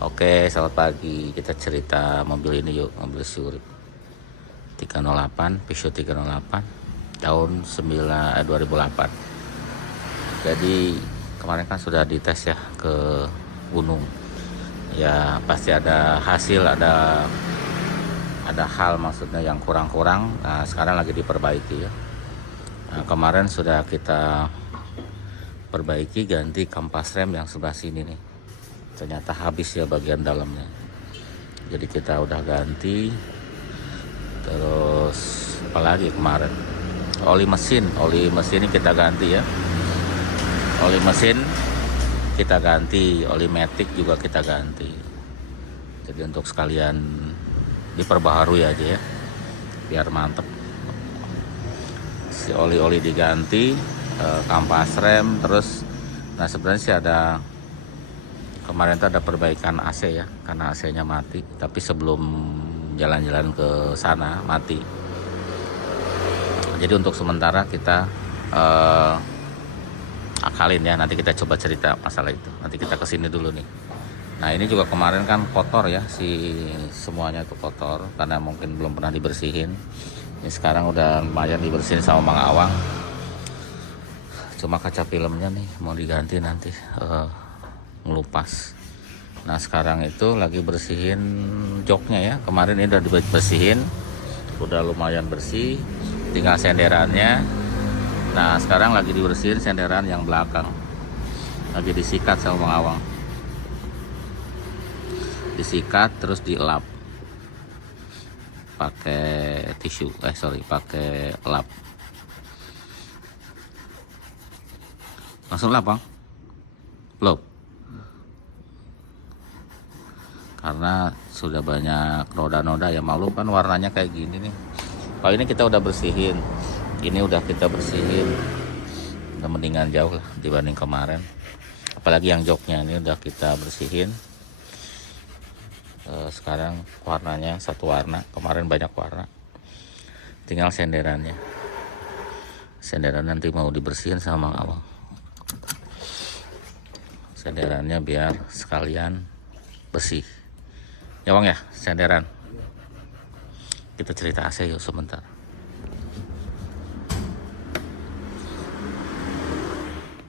Oke, selamat pagi. Kita cerita mobil ini yuk, mobil Surip 308, Peugeot 308 tahun 2008. Jadi kemarin kan sudah dites ya ke gunung. Ya pasti ada hasil, ada hal maksudnya yang kurang-kurang. Nah, sekarang lagi diperbaiki ya. Nah, kemarin sudah kita perbaiki, ganti kampas rem yang sebelah sini nih. Ternyata habis ya bagian dalamnya, jadi kita udah ganti. Terus apalagi kemarin oli mesin ini kita ganti ya, oli mesin kita ganti, oli matic juga kita ganti. Jadi untuk sekalian diperbaharui aja ya, biar mantep. Si oli diganti, kampas rem. Terus nah sebenarnya sih ada kemarin tuh ada perbaikan AC ya, karena AC-nya mati. Tapi sebelum jalan-jalan ke sana mati. Jadi untuk sementara kita akalin ya. Nanti kita coba cerita masalah itu. Nanti kita kesini dulu nih. Nah ini juga kemarin kan kotor ya, semuanya itu kotor karena mungkin belum pernah dibersihin. Ini sekarang udah lumayan dibersihin sama Mang Awang. Cuma kaca filmnya nih mau diganti nanti. Ngelupas. Nah sekarang itu lagi bersihin joknya ya. Kemarin ini udah dibersihin, udah lumayan bersih, tinggal senderannya. Nah sekarang lagi dibersihin senderan yang belakang, lagi disikat sama Bang Awang. Disikat terus dielap pakai tisu, pakai lap. Langsung lap Bang? Belum? Karena sudah banyak noda-noda ya, maklum kan warnanya kayak gini nih. Kalau ini kita udah bersihin, ini udah kita bersihin, udah mendingan jauh lah dibanding kemarin. Apalagi yang joknya ini udah kita bersihin. Sekarang warnanya satu warna, kemarin banyak warna. Tinggal senderannya. Senderan nanti mau dibersihin sama Awang. Senderannya biar sekalian bersih. Ya Bang ya, senderan. Kita cerita AC yuk sebentar.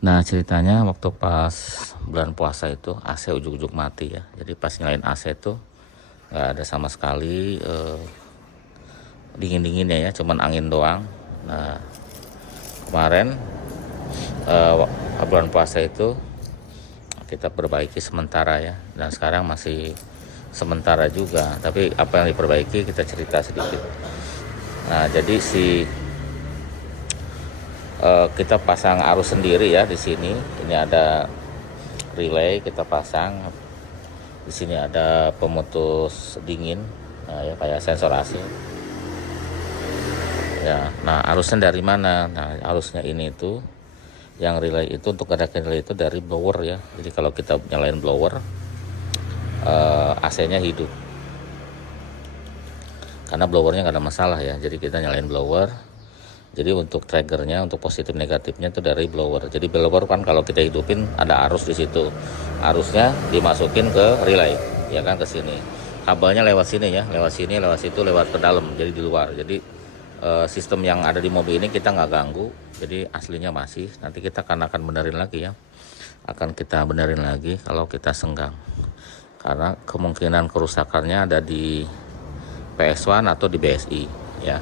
Nah ceritanya waktu pas bulan puasa itu AC ujuk-ujuk mati ya. Jadi pas nyalain AC itu nggak ada sama sekali dingin-dinginnya ya, cuman angin doang. Nah kemarin bulan puasa itu kita perbaiki sementara ya, dan sekarang masih sementara juga, tapi apa yang diperbaiki kita cerita sedikit. Nah jadi kita pasang arus sendiri ya di sini. Ini ada relay kita pasang. Di sini ada pemutus dingin, nah ya kayak sensor AC. Ya, nah arusnya dari mana? Nah arusnya ini tuh, yang relay itu untuk gerakan relay itu dari blower ya. Jadi kalau kita nyalain blower, AC-nya hidup. Karena blowernya nggak ada masalah ya. Jadi kita nyalain blower. Jadi untuk triggernya, untuk positif negatifnya itu dari blower. Jadi blower kan kalau kita hidupin ada arus di situ. Arusnya dimasukin ke relay, ya kan, ke sini. Kabelnya lewat sini ya, lewat sini, lewat situ, lewat ke dalam. Jadi di luar. Jadi sistem yang ada di mobil ini kita nggak ganggu. Jadi aslinya masih. Nanti kita akan benerin lagi ya. Akan kita benerin lagi kalau kita senggang. Karena kemungkinan kerusakannya ada di PS1 atau di BSI ya,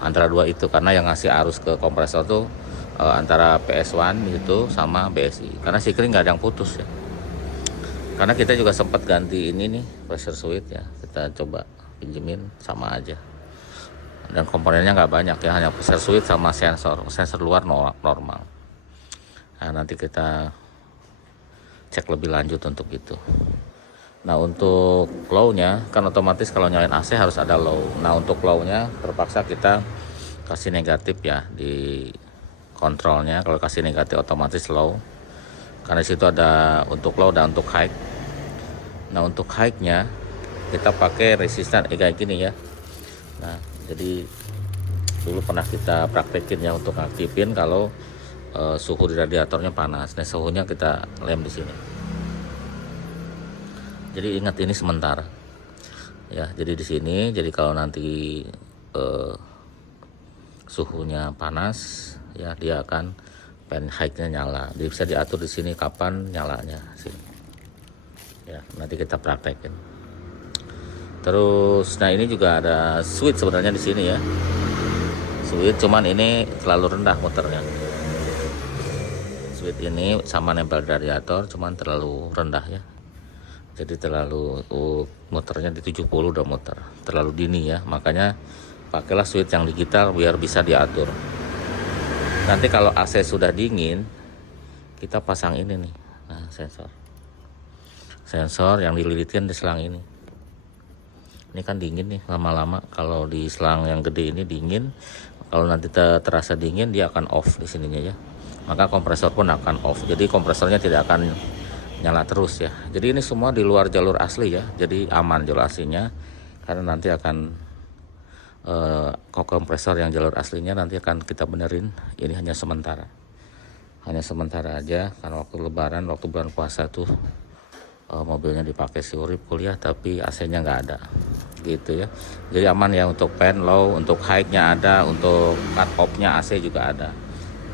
antara dua itu. Karena yang ngasih arus ke kompresor tuh antara PS1 itu sama BSI. Karena sikring nggak ada yang putus ya. Karena kita juga sempat ganti ini nih, pressure switch ya, kita coba pinjemin sama aja. Dan komponennya nggak banyak ya, hanya pressure switch sama sensor luar normal. Nah nanti kita cek lebih lanjut untuk itu. Nah untuk low-nya kan otomatis kalau nyalain AC harus ada low. Nah untuk low-nya terpaksa kita kasih negatif ya di kontrolnya. Kalau kasih negatif otomatis low. Karena situ ada untuk low dan untuk high. Nah untuk high-nya kita pakai resistan kayak gini ya. Nah jadi dulu pernah kita praktekin ya untuk aktifin kalau suhu di radiatornya panas. Nah suhunya kita lem di sini. Jadi ingat ini sementara ya. Jadi di sini, jadi kalau nanti suhunya panas ya, dia akan fan high-nya nyala. Jadi bisa diatur di sini kapan nyalanya sini. Ya, nanti kita praktekin. Terus nah ini juga ada switch sebenarnya di sini ya. Switch, cuman ini terlalu rendah muternya. Switch ini sama nempel radiator, cuman terlalu rendah ya. Jadi terlalu muternya di 70 udah muter, terlalu dini ya. Makanya pakailah switch yang digital biar bisa diatur. Nanti kalau AC sudah dingin, kita pasang ini nih. Nah, sensor yang dililitkan di selang ini. Ini kan dingin nih lama-lama. Kalau di selang yang gede ini dingin, kalau nanti terasa dingin dia akan off di sininya ya. Maka kompresor pun akan off. Jadi kompresornya tidak akan nyala terus ya. Jadi ini semua di luar jalur asli ya. Jadi aman jalur aslinya, karena nanti akan kompresor yang jalur aslinya nanti akan kita benerin. Ini hanya sementara aja, karena waktu lebaran, waktu bulan puasa tuh mobilnya dipakai si Urip kuliah tapi AC-nya nggak ada gitu ya. Jadi aman ya, untuk fan low, untuk high-nya ada, untuk cut off-nya AC juga ada.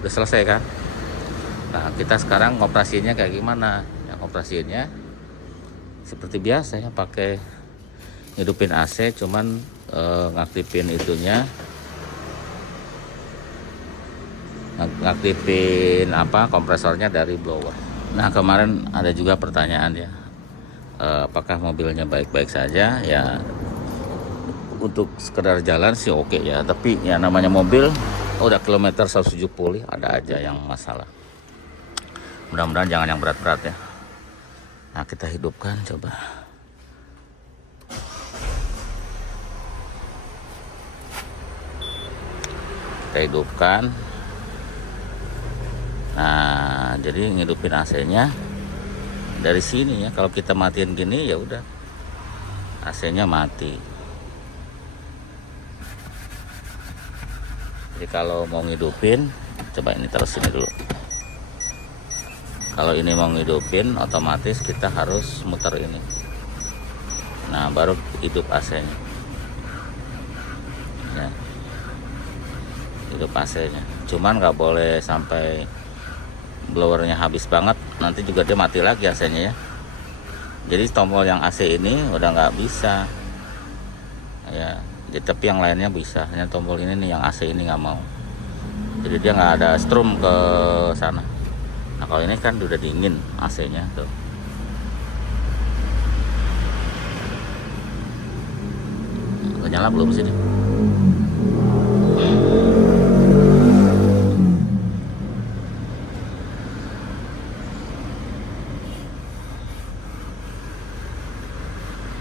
Udah selesai kan? Nah, kita sekarang operasinya kayak gimana? Yang operasinya seperti biasa ya, pakai hidupin AC, cuman ngaktifin itunya, ngaktifin kompresornya dari blower. Nah, kemarin ada juga pertanyaan ya, apakah mobilnya baik-baik saja ya. Untuk sekedar jalan sih oke ya, tapi ya namanya mobil udah kilometer 170 ada aja yang masalah. Mudah-mudahan jangan yang berat-berat ya. Nah, kita hidupkan coba. Kita hidupkan. Nah, jadi ngidupin AC-nya dari sini ya. Kalau kita matiin gini ya udah, AC-nya mati. Jadi kalau mau ngidupin, coba ini terus ini dulu. Kalau ini mau ngidupin, otomatis kita harus muter ini. Nah, baru hidup AC-nya. Ya. Hidup AC-nya. Cuman nggak boleh sampai blowernya habis banget, nanti juga dia mati lagi AC-nya ya. Jadi tombol yang AC ini udah nggak bisa ya. Jadi, tapi yang lainnya bisa. Hanya tombol ini nih yang AC ini nggak mau. Jadi dia nggak ada strum ke sana. Nah, kalau ini kan udah dingin AC-nya tuh. Udah nyala belum sini?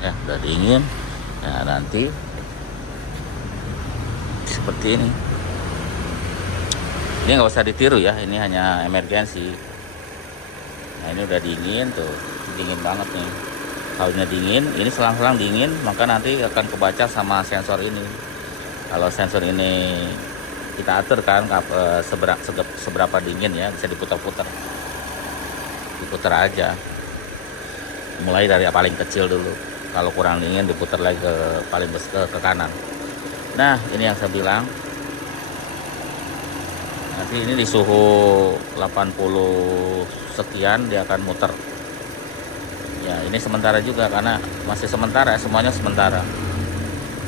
Ya, udah dingin. Nah, nanti seperti ini. Ini nggak usah ditiru ya, ini hanya emergensi. Nah, ini udah dingin tuh, dingin banget nih. Kalau dingin, ini selang-selang dingin, maka nanti akan kebaca sama sensor ini. Kalau sensor ini kita atur kan seberapa dingin ya, bisa diputar-putar. Diputar aja. Mulai dari yang paling kecil dulu. Kalau kurang dingin diputar lagi ke paling besar, ke kanan. Nah, ini yang saya bilang. Nanti ini di suhu 80 sekian dia akan muter. Ya, ini sementara juga karena masih sementara, semuanya sementara.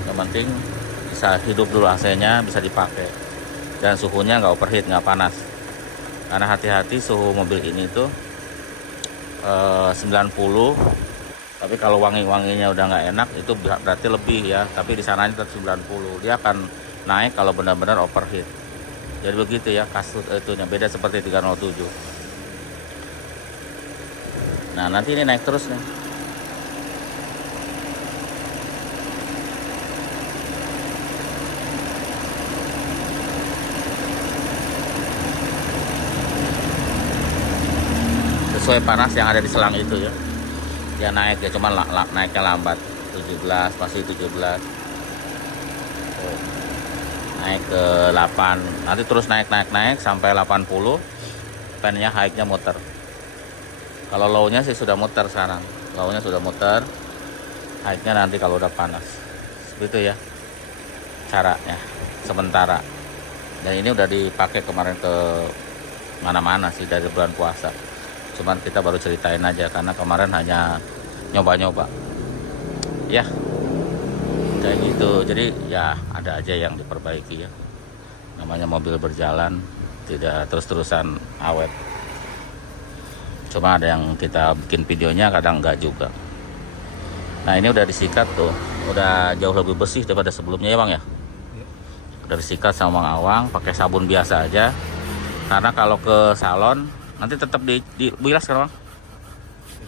Yang penting bisa hidup dulu AC-nya, bisa dipakai. Dan suhunya nggak overheat, nggak panas. Karena hati-hati suhu mobil ini tuh 90. Tapi kalau wangi-wanginya udah nggak enak, itu berarti lebih ya. Tapi di sananya tetap 90. Dia akan naik kalau benar-benar overheat. Jadi begitu ya, kasus itunya beda seperti 307. Nah, nanti ini naik terus nih. Sesuai panas yang ada di selang itu ya. Dia naik ya, cuman naiknya lambat. 17, masih 17. Naik ke 8. Nanti terus naik sampai 80. Fan-nya high-nya muter. Kalau low-nya sih sudah muter sekarang. bawahnya sudah muter. Height-nya nanti kalau udah panas. Seperti itu ya caranya sementara. Dan ini udah dipakai kemarin ke mana-mana sih dari bulan puasa. Cuman kita baru ceritain aja karena kemarin hanya nyoba-nyoba. Ya, kayak gitu. Jadi ya ada aja yang diperbaiki ya. Namanya mobil berjalan tidak terus-terusan awet. Cuma ada yang kita bikin videonya, kadang enggak juga. Nah ini udah disikat tuh, udah jauh lebih bersih daripada sebelumnya ya Bang ya. Udah disikat sama Bang Awang, pakai sabun biasa aja. Karena kalau ke salon nanti tetap dibilas kan Bang?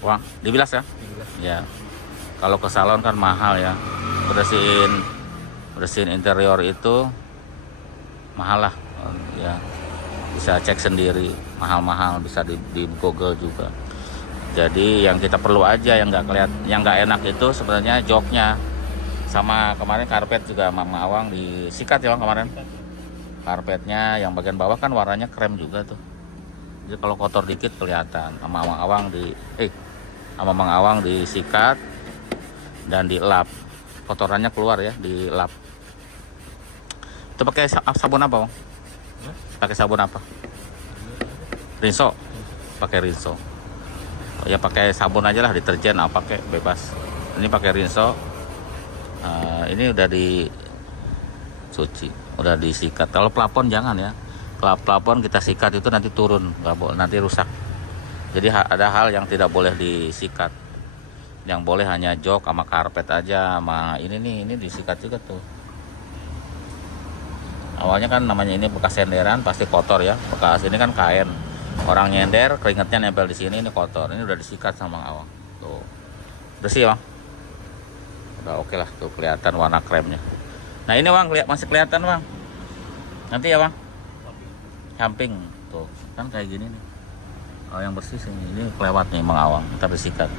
Bang, dibilas ya? Dibilas. Ya. Kalau ke salon kan mahal ya. Bersihin interior itu mahal lah. Ya. Bisa cek sendiri, mahal-mahal, bisa di Google juga. Jadi yang kita perlu aja yang nggak enak itu sebenarnya joknya. Sama kemarin karpet juga Mama Awang disikat ya Bang kemarin. Karpetnya yang bagian bawah kan warnanya krem juga tuh. Jadi kalau kotor dikit kelihatan. Sama Bang Awang disikat dan dilap. Kotorannya keluar ya, dilap. Itu pakai sabun apa Bang? Pakai sabun apa? Rinso. Pakai Rinso. Ya pakai sabun aja lah, deterjen apa pakai bebas. Ini pakai Rinso. Ini udah dicuci, udah disikat. Kalau plafon jangan ya. Kalau plafon kita sikat itu nanti turun, nggak boleh, nanti rusak. Jadi ada hal yang tidak boleh disikat. Yang boleh hanya jok sama karpet aja, sama ini disikat juga tuh. Awalnya kan namanya ini bekas senderan pasti kotor ya. Bekas ini kan kain. Orang nyender, keringetnya nempel di sini, ini kotor. Ini udah disikat sama Awang. Tuh. Bersih, Bang. Udah oke lah, tuh kelihatan warna kremnya. Nah, ini Bang, masih kelihatan, Bang. Nanti ya, Bang. Samping. Tuh, kan kayak gini nih. Kalau yang bersih sini, ini kelewat nih Bang Awang. Kita disikat.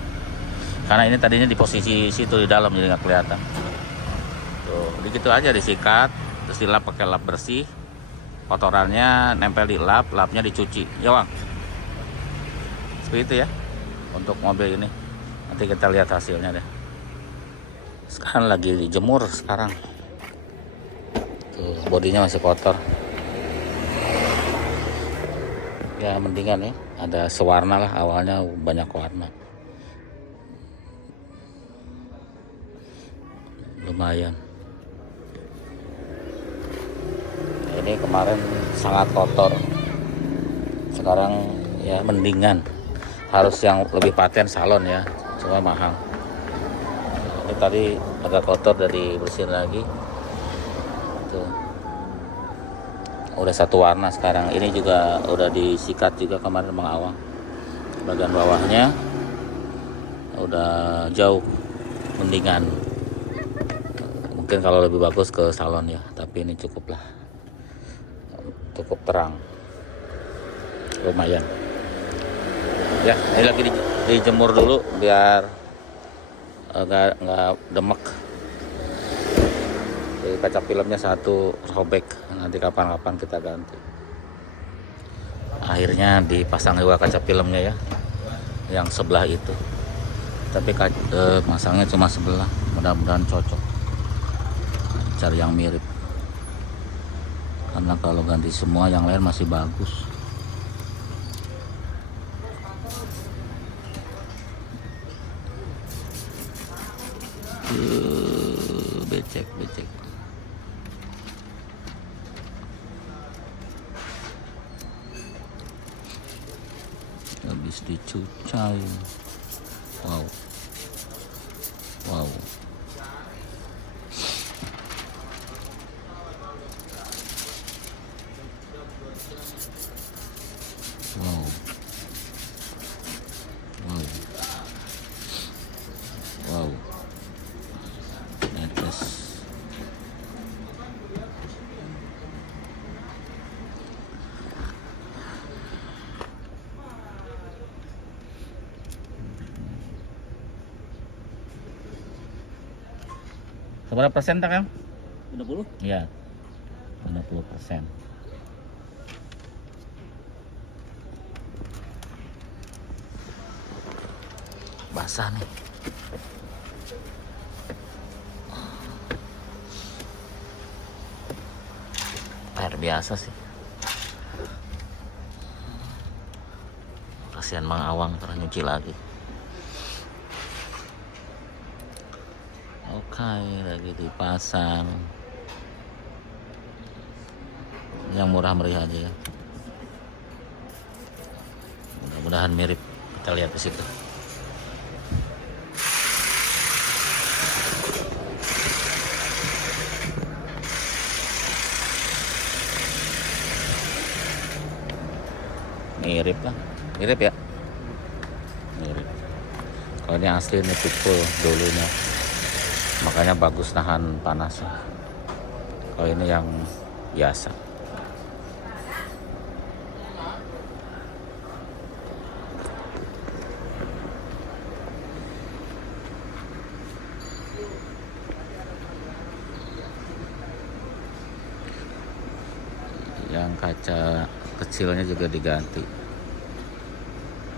Karena ini tadinya di posisi situ di dalam jadi nggak kelihatan. Tuh, begitu aja disikat, terus dilap pakai lap bersih. Kotorannya nempel di lapnya dicuci ya Bang, seperti itu ya untuk mobil ini. Nanti kita lihat hasilnya deh. Sekarang lagi dijemur sekarang tuh, bodinya masih kotor ya, mendingan ya ada sewarna lah. Awalnya banyak warna, lumayan. Ini kemarin sangat kotor, sekarang ya mendingan. Harus yang lebih paten salon ya, cuma mahal. Ini tadi agak kotor, dari bersihin lagi tuh, udah satu warna sekarang. Ini juga udah disikat juga kemarin Bang Awang, bagian bawahnya udah jauh mendingan. Mungkin kalau lebih bagus ke salon ya, tapi ini cukup lah, cukup terang, lumayan ya. Ini lagi dijemur dulu biar nggak demek. Jadi kaca filmnya satu robek, nanti kapan-kapan kita ganti. Akhirnya dipasang juga kaca filmnya ya, yang sebelah itu, tapi masangnya cuma sebelah. Mudah-mudahan cocok, cari yang mirip. Karena kalau ganti semua yang lain masih bagus. Becek. Habis dicucai. Wow. Wow. Netes. Seberapa persen tak Kang? 60? Iya, 60%. basah nih. Air biasa sih. Kasihan Mang Awang terus nyuci lagi. Oke, lagi dipasang. Yang murah meriah aja ya. Mudah-mudahan mirip. Kita lihat di situ. Mirip lah, mirip ya. Mirip. Kalau ini asli ini pikul dulunya, makanya bagus nahan panas. Kalau ini yang biasa. Yang kaca kecilnya juga diganti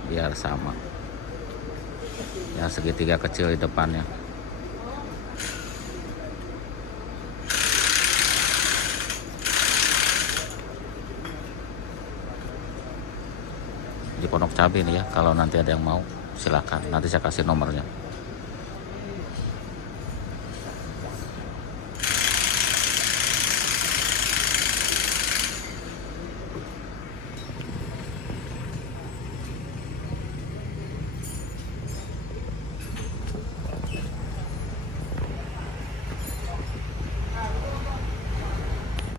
biar sama. Yang segitiga kecil di depannya. Di Pondok Cabe nih ya, kalau nanti ada yang mau silakan, nanti saya kasih nomornya.